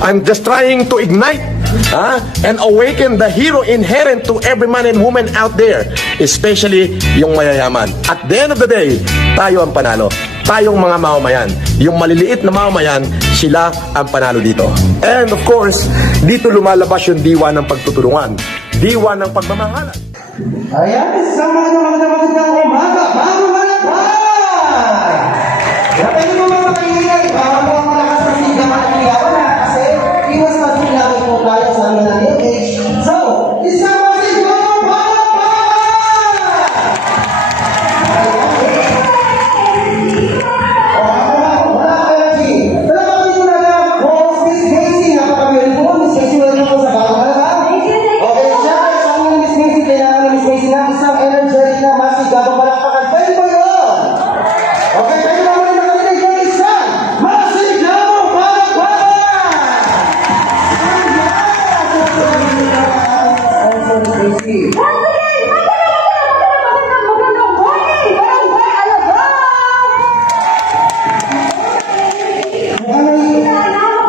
I'm just trying to ignite and awaken the hero inherent to every man and woman out there, especially yung mayayaman. At the end of the day, tayo ang panalo. Tayong mga mamamayan, yung maliliit na mamamayan, sila ang panalo dito. And of course, dito lumalabas yung diwa ng pagtutulungan, diwa ng pagmamahalan. Ayan, isang magandang umaga, bago malapad! Dapat yung mga makaingay, para po ang malakas na sigaman at ligawan na, kasi iwas na sinilawin po tayo sa amin ng new age. So, isang magandang malapad! Wala energy. Talagang dito na lang, Miss Casey, napakabili po, Miss Casey, wala po sa bago malapad. Okay, siya, isang Miss Casey, kailangan Miss Casey na isang energetic na masigabang malakpakan. Pwede ba yun? Okay, pwede ba muli makalinig yung isang masigabang malakpakan? Ayan! Miss Casey.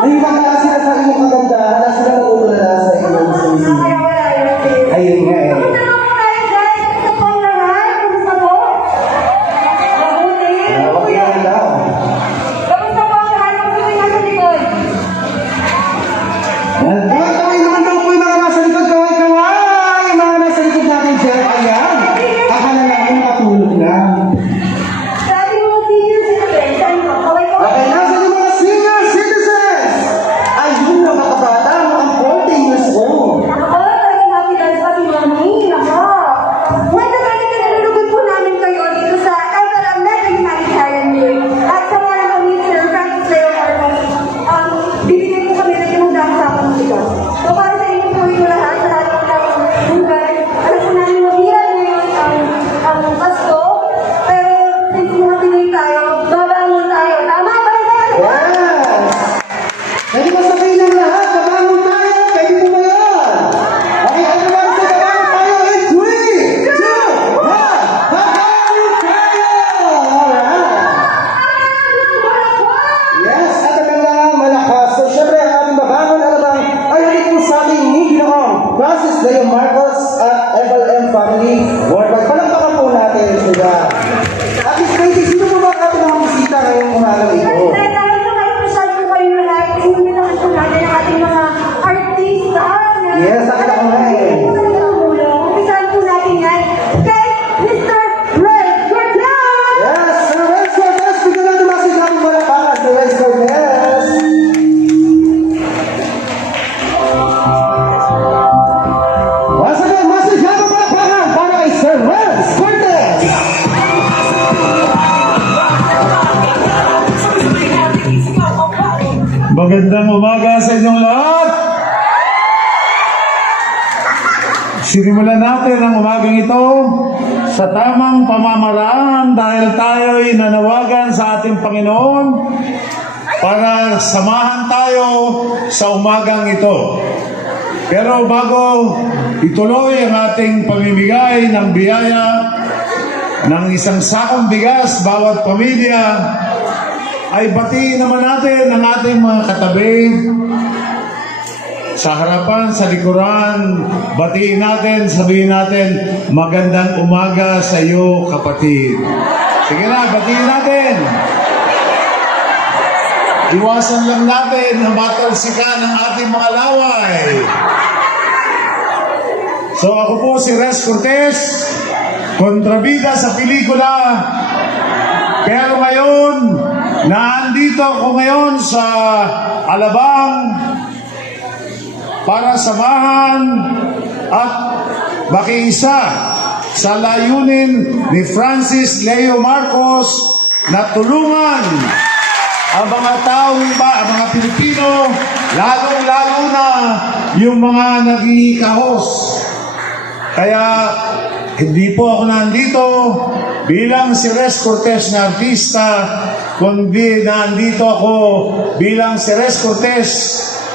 Naiwala sila sa iyong kagandahan na sila natutulala sa iyong Miss Casey. Ayun nga eh. Okay lang daw. Kaway naman daw po yung mga nasa likod. Kaway! Yung mga nasa likod natin dyan. Ayan. Akala namin makatulog na. Okay, nasa yung mga senior citizens. Ayun na mga kabata. Mga 14 years old. Yes! Pwede ba sabihin ng lahat? Babangon tayo! Pwede po ba yan? Okay, ano ba sa babangon tayo? In 3, 2, 1! Babangon tayo! Alright! Yes, at ang kailangan malakas. So, syempre, ang ating babangon alabang ay halik po sa ating ni Ginoong Francis Leo Marcos at FLM Family Worldwide. Palagpakan po natin sila. At Miss Casey, sino po ba ang ating mga bisita ngayong umaga ito? Yes, nakita ko nga eh. Umpisahan po natin yan kay Mr. Red Cortez! Yes, Sir Red Cortez, bigyan natin masigabong malapakan, Sir Red Cortez. Once again, masigabong malapakan para kay Sir Red Cortez. Magandang umaga sa inyong lahat. Sinimulan natin ang umagang ito sa tamang pamamaraan dahil tayo'y nanawagan sa ating Panginoon para samahan tayo sa umagang ito. Pero bago ituloy ang ating pamimigay ng biyaya ng isang sakong bigas bawat pamilya, ay batiin naman natin ang ating mga katabi sa harapan, sa likuran. Batiin natin, sabihin natin, magandang umaga sa iyo, kapatid. Sige na, batiin natin. Iwasan lang natin ang matalsikan ng ating mga laway. So ako po si Res Cortez, kontrabida sa pelikula. Pero ngayon, naandito ako ngayon sa Alabang para samahan at makiisa sa layunin ni Francis Leo Marcos na tulungan ang mga taong iba, ang mga Pilipino, lalong-lalo na yung mga naghihikahos. Kaya hindi po ako nandito bilang si Res Cortez na artista, kundi nandito ako bilang si Res Cortez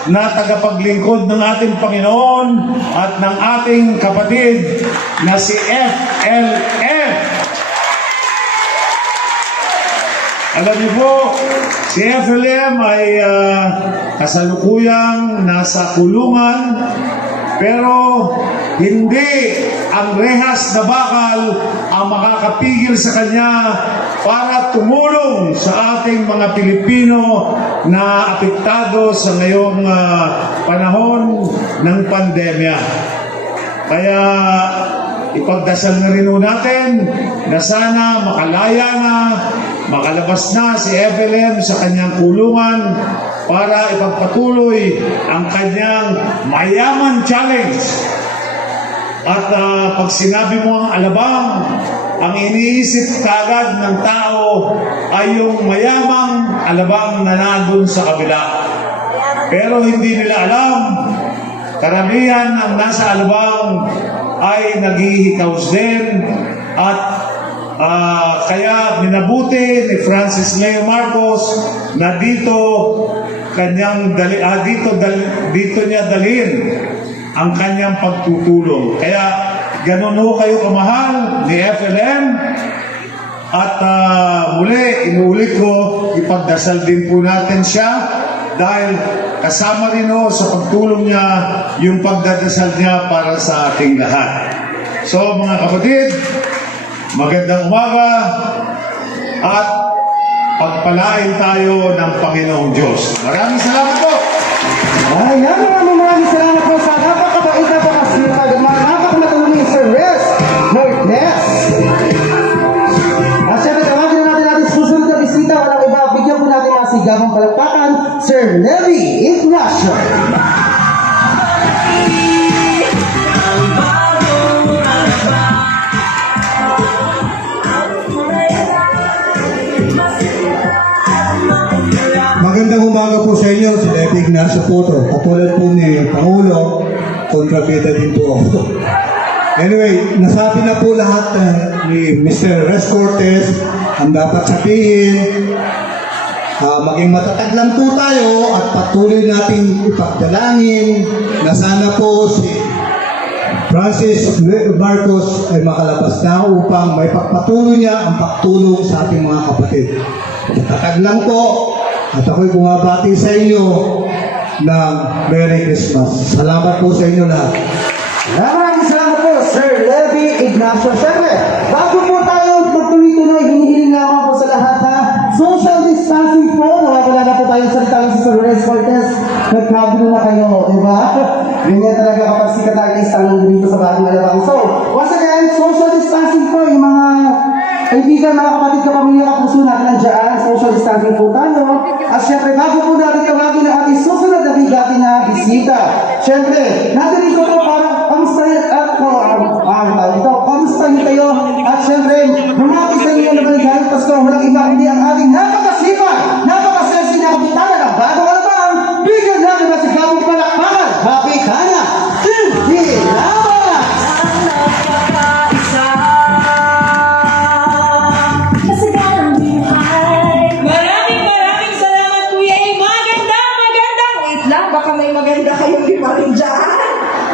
na tagapaglingkod ng ating Panginoon at ng ating kapatid na si FLM. Alam niyo po, si FLM ay kasalukuyang nasa kulungan, pero hindi ang rehas na bakal ang makakapigil sa kanya para tumulong sa ating mga Pilipino na apektado sa ngayong panahon ng pandemya. Kaya ipagdasal na rin natin na sana makalaya na, makalabas na si FLM sa kanyang kulungan para ipagpatuloy ang kanyang Mayaman Challenge. At pag sinabi mo ang alabang, ang iniisip kagad ng tao ay yung mayamang alabang na nandun sa kabila. Pero hindi nila alam, karamihan ang nasa alabang ay naghihikaws din at kaya minabuti ni Francis Leo Marcos na dito niya dalhin ang kanyang pagtutulong. Kaya ganun ho kayo kamahal ni FLM at muli inuulit ko, ipagdasal din po natin siya dahil kasama rin ho sa pagtulong niya yung pagdadasal niya para sa ating lahat. So mga kapatid, magandang umaga at pagpalain tayo ng Panginoong Diyos. Maraming salamat po! Ayan, maraming salamat po sa napakabait, napakasipag, napakamatulungin Sir Res Mortes. At syempre, tawagin na natin susunod na bisita. Walang iba, bigyan po natin mga sigamang palakpakan, Sir Levi Ignacio. Magandang umaga po sa inyo, si Levi Ignacio po to. Katulad po ni Pangulo, kontrabida din po ako. Anyway, nasabi na po lahat ni Mr. Res Cortez ang dapat sabihin. Maging matatag lang po tayo at patuloy nating ipagdalangin na sana po si Francis Marcos ay makalabas na upang may pagpatuloy niya ang pagtulong sa ating mga kapatid. Matatag lang po. At ako'y bumabati sa inyo ng Merry Christmas. Salamat po sa inyo lahat. Maraming salamat po, Sir Levi Ignacio. Siyempre, bago po tayo magtuloy-tuloy, hinihiling lamang po sa lahat na social distancing po. Wala na po tayong salita lang sa Sir Res Cortez. Nagkabilo na kayo, di ba? Ganyan talaga kapag si Katarista nandito sa bagong alabang. So, once again, social distancing po, yung mga kaibigan, mga kapatid, kapamilya, kapuso natin nandiyan, social distancing po tayo. At syempre, bago po natin tawagin ang ating susunod na bigatin na bisita. Syempre, natin ito po para kamustahin kayo. At syempre, bumati sa inyo na maligayang Pasko, walang iba kundi ang ating napakasipag, napakasexy na kapitana ng bagong alabang. Bigyan natin na si Gabong Palakpakan, Kapitana Cindy Lamas. Maraming salamat, Kuya A. Magandang. Wait lang, baka may maganda kayong lima rin dyan.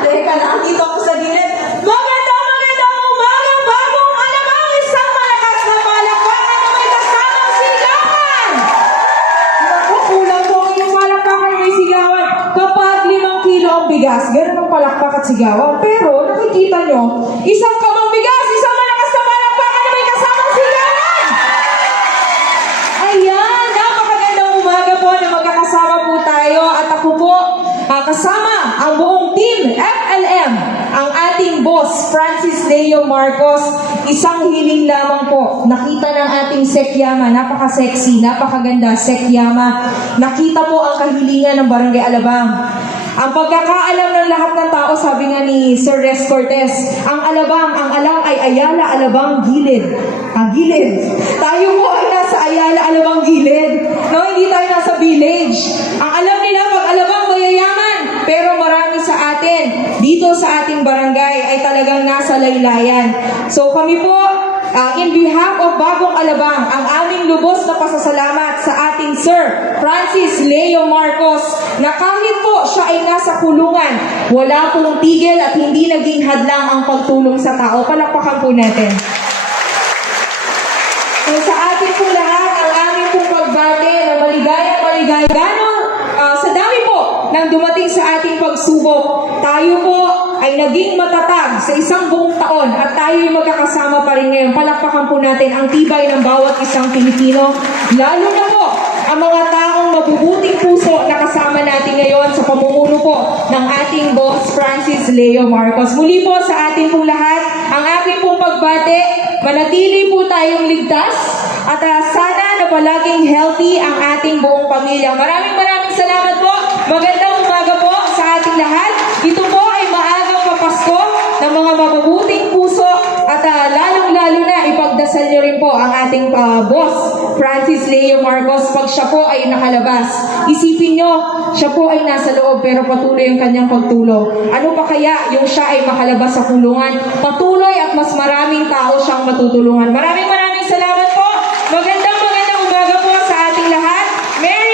Teka lang, dito ako sa gilid. Magandang umaga, bagong alabang. Isang malakas na palakpakan na may kasamang sigawan. Naku, kulang po yung palakpakan may sigawan. Kapag 5 kilo ang bigas, ganun ang palakpak at sigawan. Pero, nakikita nyo, isang kamang bigas, isang malakas na palakpakan na may kasamang sigawan. Ayan, napakagandang umaga po na magkakasama po tayo at ako po kasama ang buong team FLM, ang ating boss Francis Leo Marcos. Isang hiling lamang po, nakita ng ating Sekyama, napaka-sexy, napakaganda Sekyama. Nakita po ang kahilingan ng Barangay Alabang. Ang pagkakaalam ng lahat ng tao, sabi nga ni Sir Res Cortez, ang alang ay Ayala, Alabang, Gilid. Ang gilid. Tayo po ay nasa Ayala, Alabang, Gilid. No, hindi tayo nasa village. Ang alam nila, pag Alabang, mayayaman. Pero marami sa atin, dito sa ating barangay, ay talagang nasa laylayan. So kami po, in behalf of Bagong Alabang, ang aming lubos na pasasalamat sa ating Sir Francis Leo Marcos na kahit po siya ay nasa kulungan, wala pong tigil at hindi naging hadlang ang pagtulong sa tao. Palakpakan po natin. So sa ating po lahat, ang aming po sa dami po ng dumating sa ating pagsubok, tayo po ay naging matatag sa isang buong taon at tayo ay magkakasama pa rin ngayon. Palakpakan po natin ang tibay ng bawat isang Pilipino, lalo na po ang mga taong mabubuting puso na kasama natin ngayon sa pamumuno po ng ating boss Francis Leo Marcos. Muli po sa ating pong lahat, ang aking pong pagbate, manatili po tayong ligtas at sana na palaging healthy ang ating buong pamilya. Maraming salamat po. Magandang umaga po sa ating lahat. Ito po ay maagang papasko ng mga mabubuting puso at lalong-lalo na ipagdasal niyo rin po ang ating boss Francis Leo Marcos pag siya po ay nakalabas. Isipin niyo, siya po ay nasa loob pero patuloy ang kanyang pagtulong. Ano pa kaya yung siya ay makalabas sa kulungan? Patuloy at mas maraming tao siyang matutulungan. Maraming salamat po. Magandang umaga po sa ating lahat. Merry